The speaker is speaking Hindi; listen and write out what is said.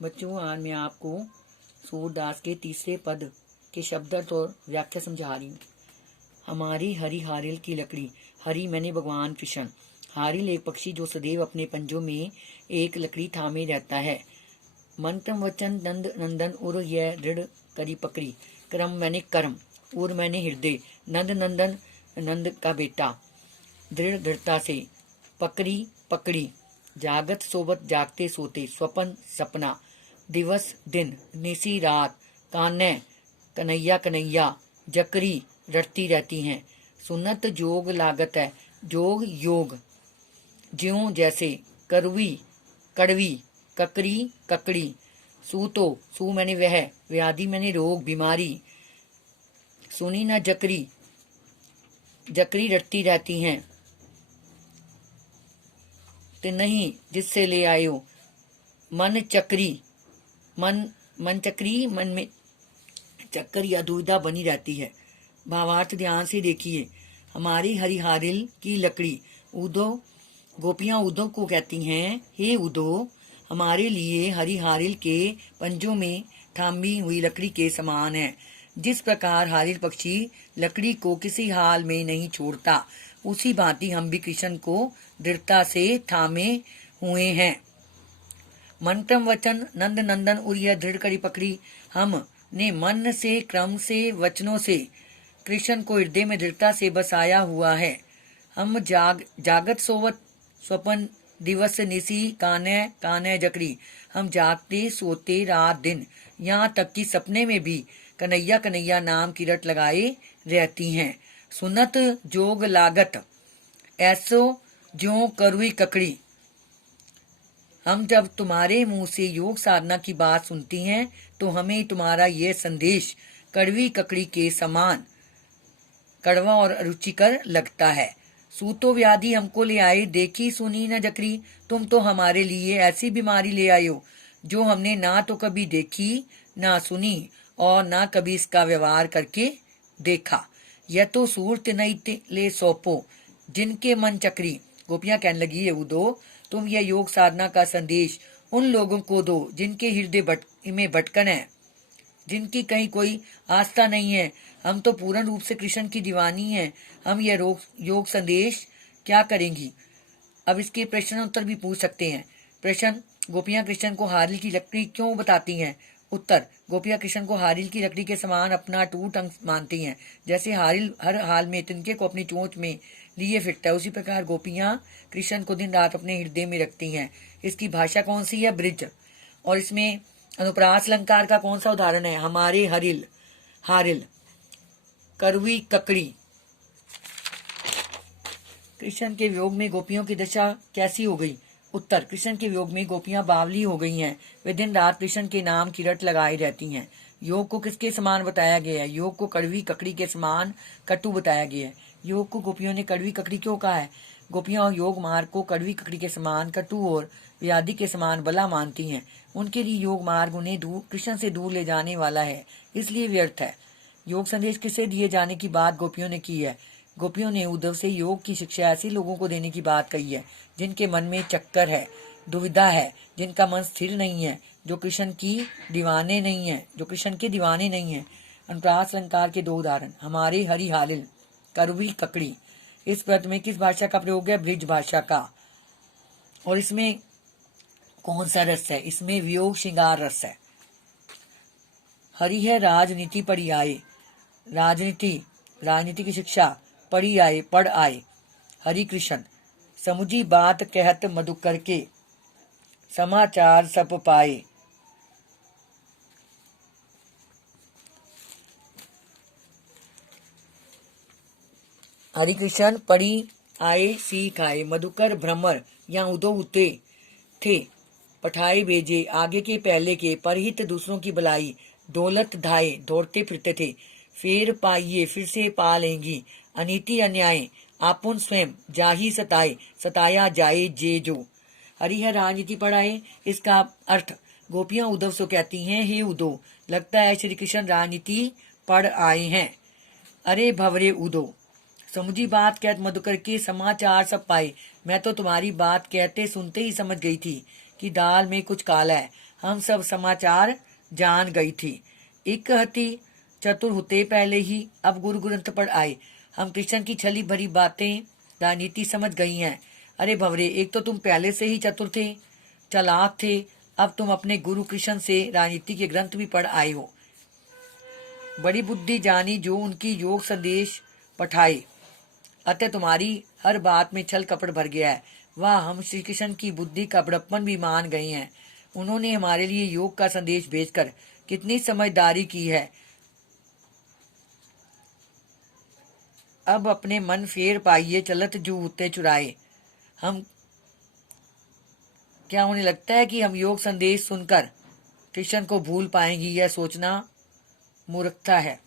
बच्चों, आज मैं आपको सूरदास के तीसरे पद के शब्दार्थ और व्याख्या समझा रही हूँ। हमारी हरी हारिल की लकड़ी। हरि मैंने भगवान कृष्ण। हारिल एक पक्षी जो सदैव अपने पंजों में एक लकड़ी थामे रहता है। मंत्रम वचन नंद नंदन उर यह दृढ़ करी पकड़ी। क्रम मैंने कर्म, उर मैंने हृदय, नंद नंदन नंद का बेटा। दृढ़ दृढ़ता से, पकड़ी पकड़ी, जागत सोबत जागते सोते, स्वपन सपना, दिवस दिन, निसी रात, कान्य कन्हैया कन्हैया, जकरी रटती रहती हैं। सुन्नत जोग लागत है, जोग योग, ज्यों जैसे, करवी कड़वी, ककरी ककड़ी, सूतो सू मैंने वह, व्याधि मैंने रोग बीमारी, सुनी न जकरी, जकरी रटती रहती हैं। ते नहीं जिससे ले आयो, मन चक्री, मन चक्री, मन में चक्कर या दुविधा बनी रहती है। भावार्थ ध्यान से देखिए। हमारी हरिहारिल की लकड़ी। उदो, गोपियां उदो को कहती हैं, हे उदो, हमारे लिए हरिहारिल के पंजों में थामी हुई लकड़ी के समान है। जिस प्रकार हारिल पक्षी लकड़ी को किसी हाल में नहीं छोड़ता, उसी भांति हम भी कृष्ण को दृढ़ता से थामे हुए हैं। मंत्रम वचन नंद नंदन उरिया दृढ़ करी पकड़ी। हमने मन से, क्रम से, वचनों से कृष्ण को हृदय में दृढ़ता से बसाया हुआ है। हम जागत सोवत, स्वपन दिवस निसी, कान्य कान्य जकरी। हम जागते सोते रात दिन, यहाँ तक कि सपने में भी कन्हैया कन्हैया नाम की रट लगाए रहती हैं। सुनत जोग लागत, ऐसो ज्यों करुई ककड़ी। हम जब तुम्हारे मुंह से योग साधना की बात सुनती हैं तो हमें तुम्हारा यह संदेश कड़वी ककड़ी के समान कड़वा और रुचिकर लगता है। सूतो व्याधि हमको ले आए, देखी सुनी न जकरी। तुम तो हमारे लिए ऐसी बीमारी ले आए हो जो हमने ना तो कभी देखी, ना सुनी और ना कभी इसका व्यवहार करके देखा। यह तो सूरत नहीं ले सौंपो जिनके मन चक्री। गोपियां कहने लगी, है उदो, तुम यह योग साधना का संदेश उन लोगों को दो जिनके हृदय में भटकन है, जिनकी कहीं कोई आस्था नहीं है। हम तो पूर्ण रूप से कृष्ण की दीवानी हैं। हम यह योग संदेश क्या करेंगी? अब इसके प्रश्न उत्तर भी पूछ सकते हैं। प्रश्न, गोपियां कृष्ण को हारिल की लकड़ी क्यों बताती हैं? उत्तर, गोपियां कृष्ण को हारिल की लकड़ी के समान अपना टूट अंग मानती हैं। जैसे हारिल हर हाल में तिनके को अपनी चोंच में लिए फिरता है, उसी प्रकार गोपियां कृष्ण को दिन रात अपने हृदय में रखती हैं। इसकी भाषा कौन सी है? ब्रिज। और इसमें अनुप्रास अलंकार का कौन सा उदाहरण है? हमारे हरिल, हारिल, करवी ककड़ी। कृष्ण के वियोग में गोपियों की दशा कैसी हो गई? उत्तर, कृष्ण के वियोग में गोपियां बावली हो गई हैं। वे दिन रात कृष्ण के नाम की रट लगाई रहती हैं। योग को किसके समान बताया गया है? योग को कड़वी ककड़ी के समान कटु बताया गया है। योग को गोपियों ने कड़वी ककड़ी क्यों कहा है? गोपियां योग मार्ग को कड़वी ककड़ी के समान कटु और व्याधि के समान बला मानती हैं। उनके लिए योग मार्ग उन्हें कृष्ण से दूर ले जाने वाला है, इसलिए व्यर्थ है। योग संदेश किसे दिए जाने की बात गोपियों ने की है? गोपियों ने उद्धव से योग की शिक्षा ऐसे लोगों को देने की बात कही है जिनके मन में चक्कर है, दुविधा है, जिनका मन स्थिर नहीं है, जो कृष्ण की दीवाने नहीं है, जो कृष्ण के दीवाने नहीं है। अनुप्रास अलंकार के दो उदाहरण, हमारे हरि हालिल, करवी ककड़ी। इस पद में किस भाषा का प्रयोग है? ब्रिज भाषा का। और इसमें कौन सा रस है? इसमें वियोग श्रृंगार रस है। हरि है राजनीति पढ़ी आए, राजनीति की शिक्षा पढ़ी आए, पढ़ आए। हरि कृष्ण समुझी बात कहत मधुकर के, समाचार सब पाए। हरि कृष्ण पढ़ी आए, सीख आए। मधुकर भ्रमर या उदो उते थे, पठाए भेजे आगे के पहले के, परहित दूसरों की भलाई, दौलत धाए दौड़ते फिरते थे। फिर पाइए फिर से पा लेंगी, अनीति अन्याय आपुन स्वयं जाही सताए, सताया जाए जे जो। हरि है राजनीति पढ़ाए। इसका अर्थ, गोपियां उद्धव से कहती हैं, हे उदो, लगता है श्री कृष्ण राजनीति पढ़ आए हैं। अरे भवरे उदो, समुझी बात कहत मधुकर के, समाचार सब पाए। मैं तो तुम्हारी बात कहते सुनते ही समझ गई थी कि दाल में कुछ काला है। हम सब समाचार जान गई थी। एक हती चतुर होते पहले ही अब गुरु ग्रंथ पर आए। हम कृष्ण की छली भरी बातें राजनीति समझ गई हैं। अरे भंवरे, एक तो तुम पहले से ही चतुर थे, चालाक थे, अब तुम अपने गुरु कृष्ण से राजनीति के ग्रंथ भी पढ़ आए हो। बड़ी बुद्धि जानी जो उनकी योग संदेश पठाए, अतः तुम्हारी हर बात में छल कपट भर गया है। वाह, हम श्री कृष्ण की बुद्धि का बड़प्पन भी मान गए हैं। उन्होंने हमारे लिए योग का संदेश भेजकर कितनी समझदारी की है। अब अपने मन फेर पाइए, चलत जू होते चुराए। हम क्या उन्हें लगता है कि हम योग संदेश सुनकर कृष्ण को भूल पाएंगी? यह सोचना मूर्खता है।